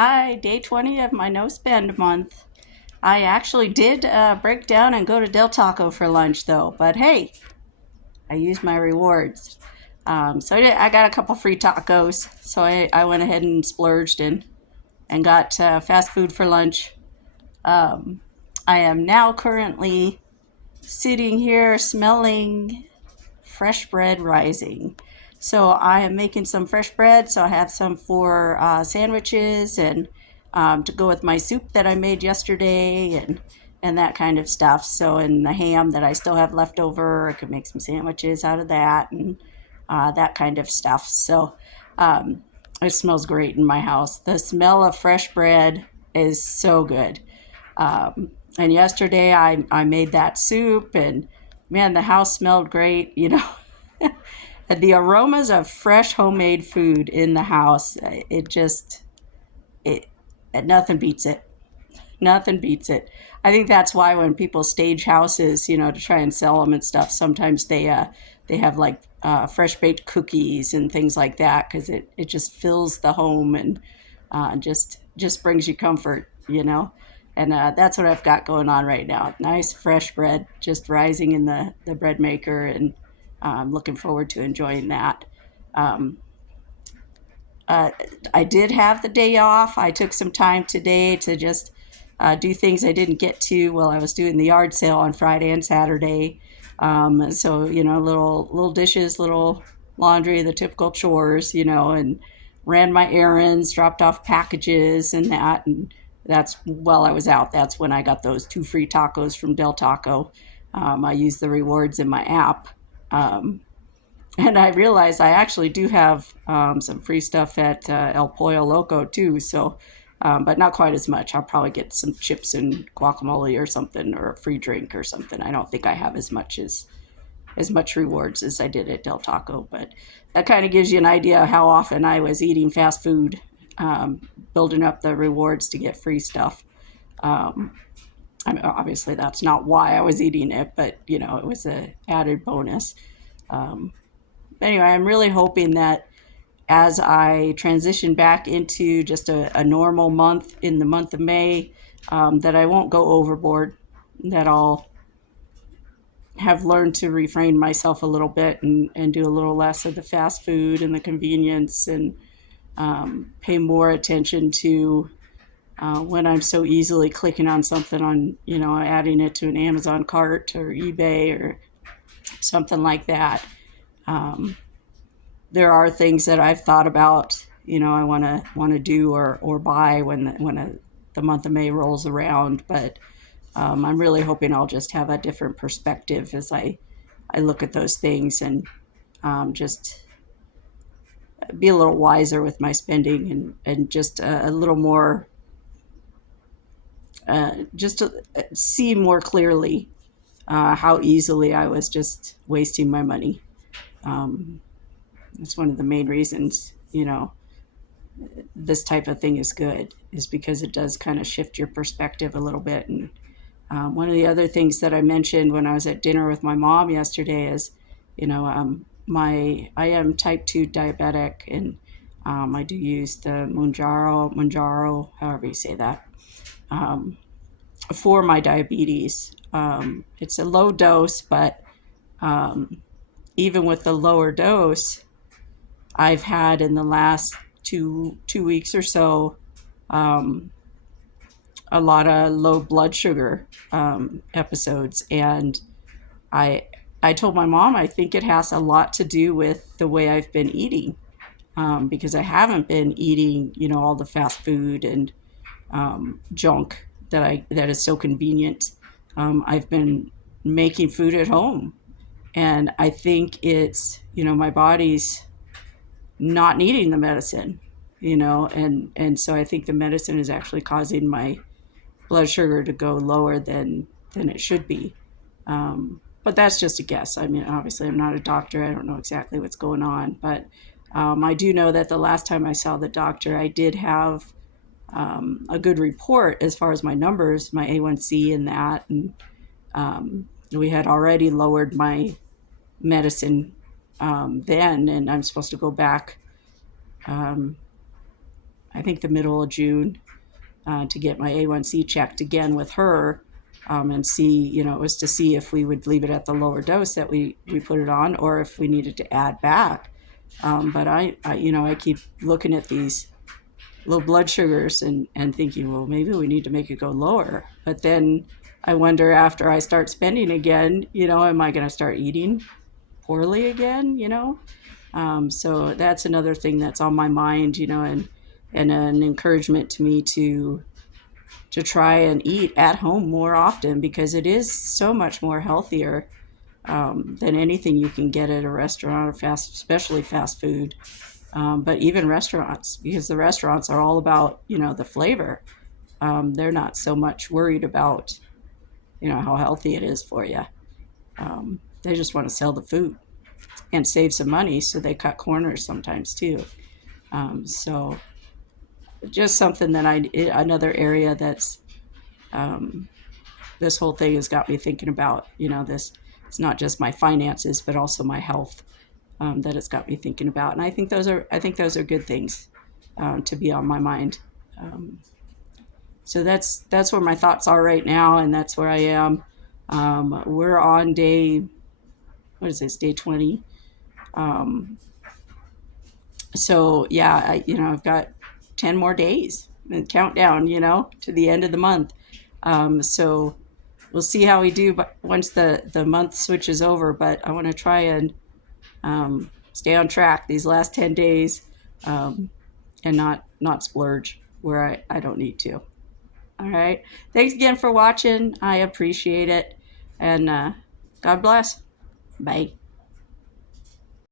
Hi, day 20 of my no spend month. I actually did break down and go to Del Taco for lunch though, but hey, I used my rewards. I got a couple free tacos, so I went ahead and splurged and got fast food for lunch. Um, I am now currently sitting here smelling fresh bread rising. So I am making some fresh bread. So I have some for sandwiches and to go with my soup that I made yesterday and that kind of stuff. So and the ham that I still have left over, I could make some sandwiches out of that and that kind of stuff. So um, it smells great in my house. The smell of fresh bread is so good. And yesterday I made that soup and man, the house smelled great, you know. The aromas of fresh homemade food in the house, it nothing beats it. Nothing beats it. I think that's why when people stage houses, to try and sell them and stuff, sometimes they have like fresh baked cookies and things like that because it just fills the home and just brings you comfort, you know. And that's what I've got going on right now. Nice fresh bread just rising in the bread maker, and I'm looking forward to enjoying that. Um, uh, I did have the day off. I took some time today to just do things I didn't get to while I was doing the yard sale on Friday and Saturday. So little dishes, little laundry, the typical chores, and ran my errands, dropped off packages and that, and that's while I was out. That's when I got those two free tacos from Del Taco. I used the rewards in my app. Um, and I realized I actually do have some free stuff at El Pollo Loco too. So, but not quite as much. I'll probably get some chips and guacamole or something, or a free drink or something. I don't think I have as much rewards as I did at Del Taco, but that kind of gives you an idea of how often I was eating fast food, building up the rewards to get free stuff. Um, I mean, obviously, that's not why I was eating it, but it was a added bonus. Um, anyway, I'm really hoping that as I transition back into just a normal month in the month of May, that I won't go overboard, that I'll have learned to refrain myself a little bit and do a little less of the fast food and the convenience and pay more attention to when I'm so easily clicking on something on, adding it to an Amazon cart or eBay or something like that. Um, there are things that I've thought about, I want to do or buy the month of May rolls around, but I'm really hoping I'll just have a different perspective as I look at those things and just be a little wiser with my spending and just a little more, just to see more clearly how easily I was just wasting my money. Um, that's one of the main reasons, this type of thing is good, is because it does kind of shift your perspective a little bit. And one of the other things that I mentioned when I was at dinner with my mom yesterday is, my I am type 2 diabetic, and I do use the Munjaro, however you say that, um, for my diabetes. It's a low dose, but um, even with the lower dose, I've had in the last two weeks or so um, a lot of low blood sugar episodes, and I I told my mom I think it has a lot to do with the way I've been eating, because I haven't been eating all the fast food and junk that is so convenient. I've been making food at home, and I think it's my body's not needing the medicine, and so I think the medicine is actually causing my blood sugar to go lower than it should be. But that's just a guess. I mean, obviously, I'm not a doctor. I don't know exactly what's going on, but I do know that the last time I saw the doctor, I did have a good report as far as my numbers, my A1C, and that, and we had already lowered my medicine then, and I'm supposed to go back. Um, I think the middle of June, to get my A1C checked again with her, and see, it was to see if we would leave it at the lower dose that we put it on, or if we needed to add back. But I keep looking at these low blood sugars and thinking, well, maybe we need to make it go lower. But then I wonder, after I start spending again, am I going to start eating poorly again? So that's another thing that's on my mind, and an encouragement to me to try and eat at home more often, because it is so much more healthier, than anything you can get at a restaurant, or especially fast food. But even restaurants, because the restaurants are all about, the flavor. They're not so much worried about, how healthy it is for you. They just want to sell the food and save some money, so they cut corners sometimes too. So just something that another area that's, this whole thing has got me thinking about, this, it's not just my finances, but also my health, that it's got me thinking about. And I think those are good things, to be on my mind. Um, so that's where my thoughts are right now, and that's where I am. We're on what is this, day 20? Um, so yeah, I've got 10 more days and countdown, to the end of the month. So we'll see how we do, but once the month switches over. But I want to try and, stay on track these last 10 days, and not splurge where I don't need to. All right. Thanks again for watching. I appreciate it. And God bless. Bye.